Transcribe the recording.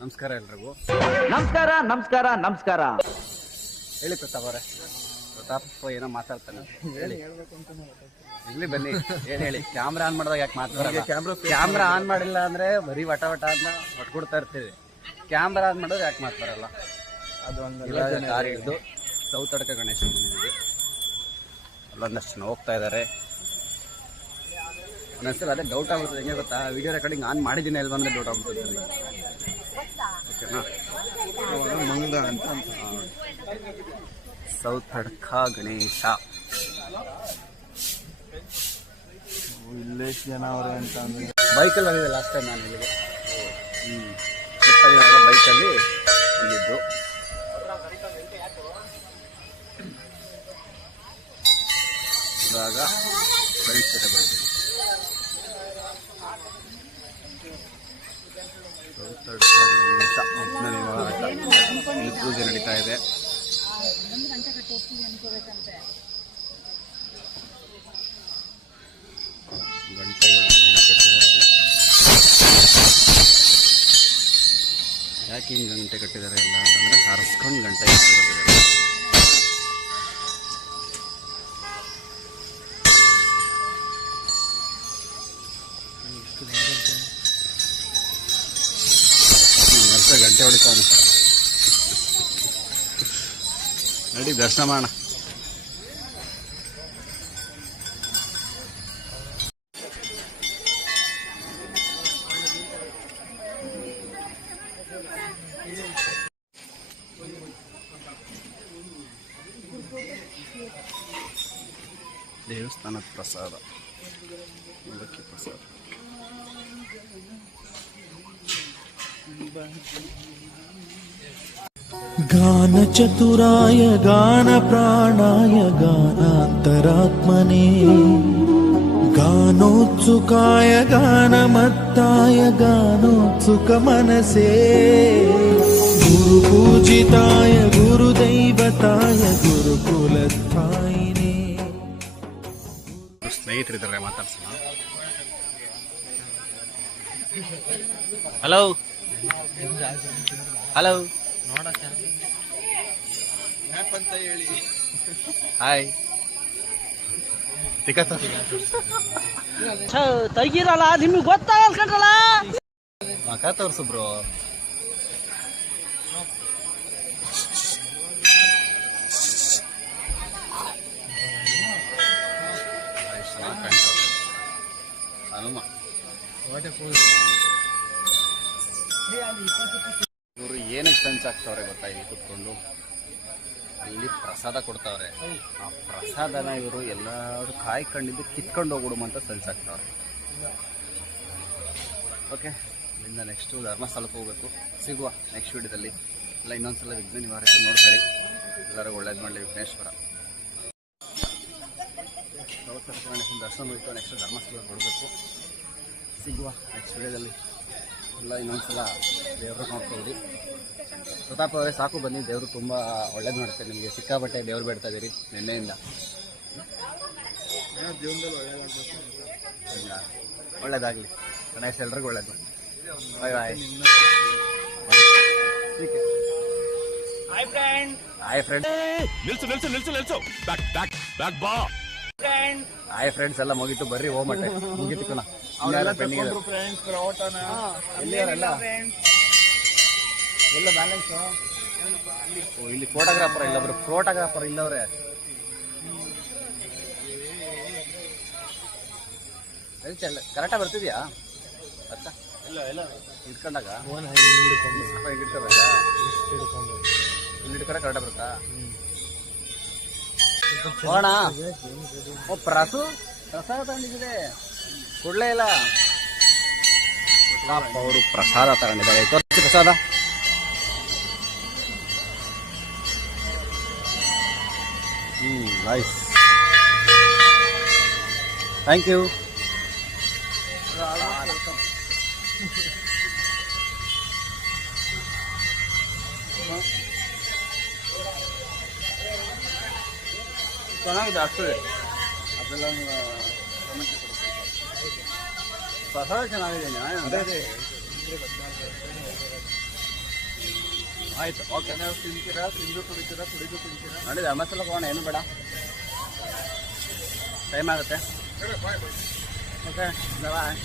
ನಮಸ್ಕಾರ ಎಲ್ರಿಗೂ. ನಮಸ್ಕಾರ ನಮಸ್ಕಾರ ನಮಸ್ಕಾರ. ಹೇಳಿ ಪ್ರತಾಪ್ ಅವರೇ. ಪ್ರತಾಪ್ ಏನೋ ಮಾತಾಡ್ತಾನೆ, ಹೇಳಿ. ಇಲ್ಲಿ ಬನ್ನಿ, ಹೇಳಿ. ಕ್ಯಾಮ್ರಾ ಆನ್ ಮಾಡಿದಾಗ ಯಾಕೆ ಮಾತಾಡೋದು? ಕ್ಯಾಮ್ರಾ ಆನ್ ಮಾಡಿಲ್ಲ ಅಂದ್ರೆ ಬರೀ ವಟ ಅಂತ ಹೊಟ್ಕೊಡ್ತಾ ಇರ್ತೀವಿ. ಕ್ಯಾಮ್ರಾ ಆನ್ ಮಾಡಿದ್ರೆ ಯಾಕೆ ಮಾತಾಡಲ್ಲ? ಅದು ಒಂದು ಕಾರ್ ಹಿಡಿದು ಸೌತಡ್ಕ ಗಣೇಶ ಬಂದಿದ್ದೀವಿ. ಅಲ್ಲೊಂದಷ್ಟು ಜನ ಹೋಗ್ತಾ ಇದ್ದಾರೆ. ಒಂದೊಂದ್ಸಲ ಅದೇ ಡೌಟ್ ಆಗುತ್ತೆ. ಹೆಂಗೆ ಗೊತ್ತಾ, ವಿಡಿಯೋ ರೆಕಾರ್ಡಿಂಗ್ ಆನ್ ಮಾಡಿದ್ದೀನಿ ಅಲ್ವಾ ಅಂದ್ರೆ ಡೌಟ್ ಆಗುತ್ತೆ. ಓಕೆನಾ? ಮಂಗ ಅಂತ ಸೌತಡ್ಕ ಗಣೇಶ ಇಲ್ಲೇ ಜನ ಅವರೇ ಅಂತ ಅಂದ್ರೆ ಬೈಕಲ್ಲಿ ಬಂದಿದ್ದೆ ಲಾಸ್ಟ್ ಟೈಮ್ ನಾನು ಇಲ್ಲಿಗೆ. ಬೈಕಲ್ಲಿ ಬಂದಿದ್ದು. ಇವಾಗ ಫ್ರೆಂಡ್ಸ್ ಜೊತೆ ಬರ್ತೀವಿ. ಇಲ್ಲಿ ಪೂಜೆ ನಡೀತಾ ಇದೆ. ಯಾಕೆ ಹಿಂಗೆ ಗಂಟೆ ಕಟ್ಟಿದ್ದಾರೆ ಎಲ್ಲ ಅಂತಂದರೆ ಹರಿಸ್ಕೊಂಡು ಗಂಟೆ ಕಟ್ಟಿದ್ದಾರೆ. ಗಂಟೆ ಹೊಡಿತಾನೆ. ನಡಿ ದರ್ಶನ ಮಾಡೋಣ. ದೇವಸ್ಥಾನದ ಪ್ರಸಾದ, ಬೆಳಗ್ಗೆ ಪ್ರಸಾದ. ಗಾನ ಚತುರಾಯ ಗಾನ ಪ್ರಾಣಾಯ ಗಾನಾಂತರಾತ್ಮನೇ ಗಾನೋತ್ಸುಕಾಯ ಗಾನಮತ್ತಾಯ ಗಾನೋತ್ಸುಕ ಮನಸೇ ಗುರು ಪೂಜಿತಾಯ ಗುರುದೈವತಾಯ ಗುರುಕುಲಸ್ಥಾಯಿನೇ. ಸ್ನೇಹಿತರಿದ್ದಾರೆ, ಮಾತಾಡ್ಸೋಣ. Hello hello hi. ತೆಗೀರಲ್ಲ, ನಿಮ್ಗೆ ಗೊತ್ತಾಗಲ್ಲ ಕಂಡ್ರಲ್ಲ. ಮಕ ತೋರ್ಸು ಬ್ರೋ. ಹನುಮ ಇವರು ಏನಕ್ಕೆ ಸಂಚಾಕ್ತವ್ರೆ ಗೊತ್ತಾ? ಇಲ್ಲಿ ಕುತ್ಕೊಂಡು ಅಲ್ಲಿ ಪ್ರಸಾದ ಕೊಡ್ತಾವ್ರೆ. ಆ ಪ್ರಸಾದನ ಇವರು ಎಲ್ಲರೂ ಕಾಯ್ಕೊಂಡಿದ್ದು ಕಿತ್ಕೊಂಡು ಹೋಗ್ಬಿಡುಮ ಅಂತ ಸಂಚಾಕ್ತವ್ರೆ. ಓಕೆ, ಇಲ್ಲಿಂದ ನೆಕ್ಸ್ಟು ಧರ್ಮಸ್ಥಳಕ್ಕೆ ಹೋಗ್ಬೇಕು. ಸಿಗುವ ನೆಕ್ಸ್ಟ್ ವಿಡಿಯೋದಲ್ಲಿ. ಇಲ್ಲ ಇನ್ನೊಂದ್ಸಲ ವಿಘ್ನ ನಿವಾರಕ ನೋಡ್ಕೊಳ್ಳಿ. ಎಲ್ಲರಿಗೂ ಒಳ್ಳೇದು ಮಾಡಲಿ ವಿಘ್ನೇಶ್ವರ. ದರ್ಶನ ಮುಗಿತು, ನೆಕ್ಸ್ಟ್ ಧರ್ಮಸ್ಥಳಕ್ಕೆ ಹೊರಡಬೇಕು. ಸಿಗುವ ನೆಕ್ಸ್ಟ್ ವಿಡಿಯೋದಲ್ಲಿ. ಎಲ್ಲ ಇನ್ನೊಂದ್ಸಲ ದೇವ್ರನ್ನ ನೋಡ್ಕೊಳ್ಳಿ. ಪ್ರತಾಪ್ ಅವರೇ ಸಾಕು, ಬನ್ನಿ. ದೇವರು ತುಂಬ ಒಳ್ಳೇದು ಮಾಡ್ತಾರೆ ನಿಮಗೆ. ಸಿಕ್ಕಾಪಟ್ಟೆ ದೇವ್ರು ಬೇಡ್ತಾ ಇದ್ದೀರಿ ನಿನ್ನೆಯಿಂದ. ಒಳ್ಳೇದಾಗಲಿ ಗಣೇಶ, ಎಲ್ರಿಗೂ ಒಳ್ಳೇದು. Bye bye. Hi friends. Hi friends, ಎಲ್ಲ ಮುಗೀತು, ಬರ್ರಿ ಹೋಗ್ ಮಟ್ಟೆ ಮುಗೀತು ಕಣ. ಎಲ್ಲ ಬ್ಯಾಲೆನ್ಸ್. ಇಲ್ಲಿ ಫೋಟೋಗ್ರಾಫರ್ ಇಲ್ಲೊಬ್ರು ಫೋಟೋಗ್ರಾಫರ್ ಇಲ್ಲವ್ರೆ. ಕರೆಕ್ಟಾಗಿ ಬರ್ತಿದ್ಯಾ? ಅರ್ಥ ಇಲ್ಲ ಇಲ್ಲ ಇಟ್ಕೊಂಡಾಗ ಇಲ್ಲಿ ಹಿಡ್ಕೊಂಡ ಕರೆಕ್ಟಾಗಿ ಬರುತ್ತಾ? ಹೋಗೋಣ. ಓ ಪ್ರಸಾದ ತಗೊಂಡಿದೆ, ಕೊಡ್ಲೇ ಇಲ್ಲ. ಅವರು ಪ್ರಸಾದ ತಗೊಂಡಿದ್ದಾರೆ. ತೋರಿಸಿ ಪ್ರಸಾದ. Nice, thank you. ಚೆನ್ನಾಗಿದೆ ಆಗ್ತದೆ ಅದೆಲ್ಲ. ಪ್ರಸಾದ ಚೆನ್ನಾಗಿದೆ. ಆಯ್ತು ಓಕೆ. ತಿಂತೀರಾ, ತಿಂದು ಕುಡಿತೀರಾ, ಕುಡಿದು ತಿಂತೀರಾ? ನೋಡಿ ಧರ್ಮಸ್ಥಳ ಹೋಗೋಣ, ಏನು ಬೇಡ, ಟೈಮ್ ಆಗುತ್ತೆ. ಓಕೆ ಬಾಯ್.